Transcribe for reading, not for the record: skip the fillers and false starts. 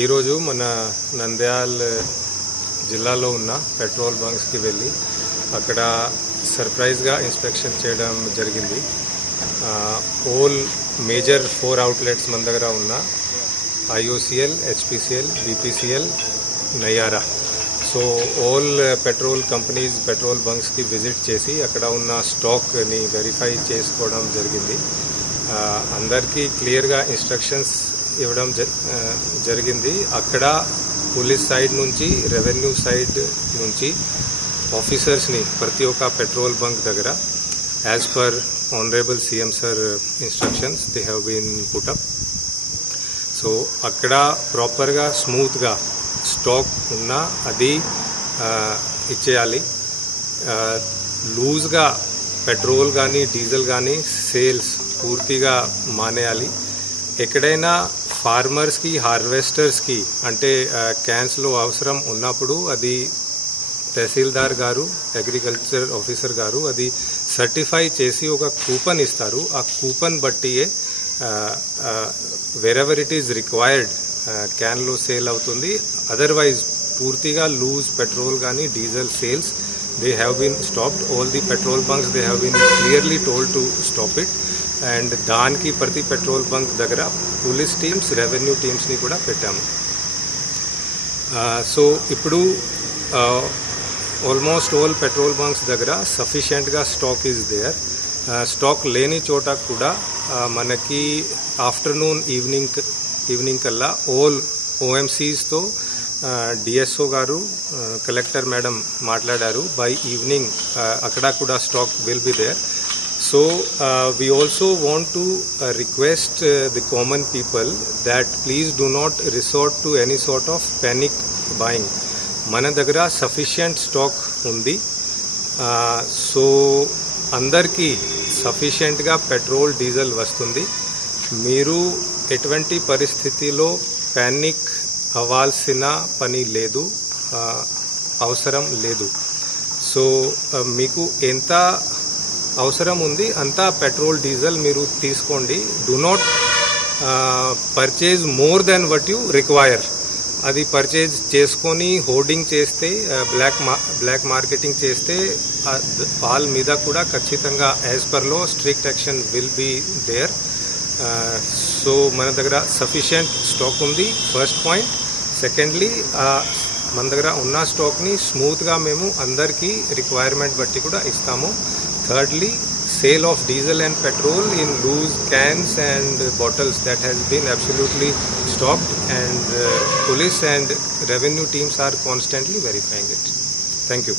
ఈరోజు మన నంద్యాల్ జిల్లాలో ఉన్న పెట్రోల్ బంక్స్కి వెళ్ళి అక్కడ సర్ప్రైజ్గా ఇన్స్పెక్షన్ చేయడం జరిగింది. ఓల్ మేజర్ 4 అవుట్లెట్స్ మన దగ్గర ఉన్న IOCL, HPCL, BPCL, Nayara. So all petrol companies petrol బంక్స్కి విజిట్ చేసి అక్కడ ఉన్న స్టాక్ని వెరిఫై చేసుకోవడం జరిగింది. అందరికీ క్లియర్గా ఇన్స్ట్రక్షన్స్ ఇవ్వడం జరిగింది. అక్కడ పోలీస్ సైడ్ నుంచి, రెవెన్యూ సైడ్ నుంచి ఆఫీసర్స్ని ప్రతి ఒక్క పెట్రోల్ బంక్ దగ్గర as per honourable CM sir instructions they have been put up. So అక్కడ ప్రాపర్గా స్మూత్గా స్టాక్ ఉన్నా అది ఇచ్చేయాలి. లూజ్గా పెట్రోల్ కానీ డీజిల్ కానీ సేల్స్ పూర్తిగా మానేయాలి. ఎక్కడైనా ఫార్మర్స్కి, హార్వెస్టర్స్కి అంటే క్యాన్స్లో అవసరం ఉన్నప్పుడు అది తహసీల్దార్ గారు, అగ్రికల్చర్ ఆఫీసర్ గారు అది సర్టిఫై చేసి ఒక కూపన్ ఇస్తారు. ఆ కూపన్ బట్టియే వెరెవర్ ఇట్ ఈజ్ రిక్వైర్డ్ క్యాన్లో సేల్ అవుతుంది. అదర్వైజ్ పూర్తిగా లూజ్ పెట్రోల్ కానీ diesel sales they have been stopped. All the petrol bunks they have been clearly told to stop it. And దానికి ప్రతి పెట్రోల్ బంక్ దగ్గర పోలీస్ టీమ్స్, రెవెన్యూ టీమ్స్ని కూడా పెట్టాము. సో ఇప్పుడు ఆల్మోస్ట్ ఆల్ పెట్రోల్ బంక్స్ దగ్గర సఫిషియెంట్గా స్టాక్ ఈజ్ దేర్. స్టాక్ లేని చోట కూడా మనకి ఆఫ్టర్నూన్ ఈవినింగ్ కల్లా ఆల్ OMCస్తో DSO గారు, కలెక్టర్ మేడం మాట్లాడారు. బై ఈవినింగ్ అక్కడ కూడా stock will be there. So we also want to request the common people that please do not resort to any sort of panic buying. మన దగ్గర sufficient stock ఉంది. So అందరికీ సఫిషియెంట్గా petrol, diesel వస్తుంది. మీరు ఎటువంటి పరిస్థితిలో ప్యానిక్ అవ్వాల్సిన పని లేదు, అవసరం లేదు. సో మీకు ఎంత అవసరం ఉంది అంత పెట్రోల్, డీజిల్ మీరు తీసుకోండి. Do not purchase more than what you require. అది పర్చేజ్ చేసుకొని హోర్డింగ్ చేస్తే, బ్లాక్ మార్కెటింగ్ చేస్తే వాళ్ళ మీద కూడా ఖచ్చితంగా as per law strict action will be there. So మన దగ్గర సఫిషియంట్ స్టాక్ ఉంది, ఫస్ట్ పాయింట్. సెకండ్లీ మన దగ్గర ఉన్న స్టాక్ని స్మూత్గా మేము అందరికీ రిక్వైర్మెంట్ బట్టి కూడా ఇస్తాము. Thirdly, sale of diesel and petrol in loose cans and bottles that has been absolutely stopped, and police and revenue teams are constantly verifying it. Thank you.